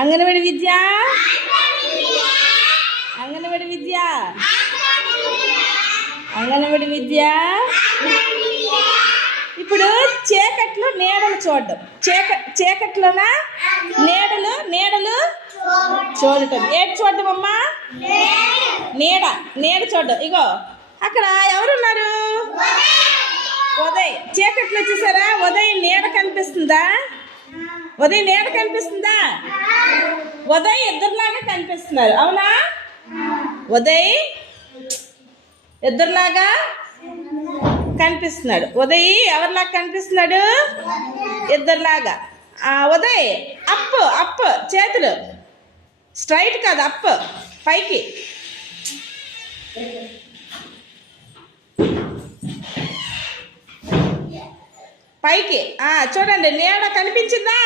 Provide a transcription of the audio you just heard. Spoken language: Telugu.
అంగన్వాడి విద్య, అంగన్వాడి విద్య, అంగన్వాడి విద్య. ఇప్పుడు చీకట్లో నీడలు చూడడం, చీకట్లోన నీడలు నీడలు చూడటం. ఏంటి చూడటం అమ్మా? నీడ, నీడ చూడడం. ఇగో అక్కడ ఎవరున్నారు? ఉదయ్. చీకట్లో చూసారా ఉదయ్ నీడ కనిపిస్తుందా? ఉదయ్ నీడ కనిపిస్తుందా? ఉదయ్ ఇద్దరులాగా కనిపిస్తున్నారు, అవునా? ఉదయ్ ఇద్దరులాగా కనిపిస్తున్నాడు. ఉదయ్ ఎవరిలాగా కనిపిస్తున్నాడు? ఇద్దరులాగా. ఉదయ్ అప్ అప్, చేతులు స్ట్రైట్ కాదు, అప్ పైకి. పైకి చూడండి, నీడ కనిపించిందా?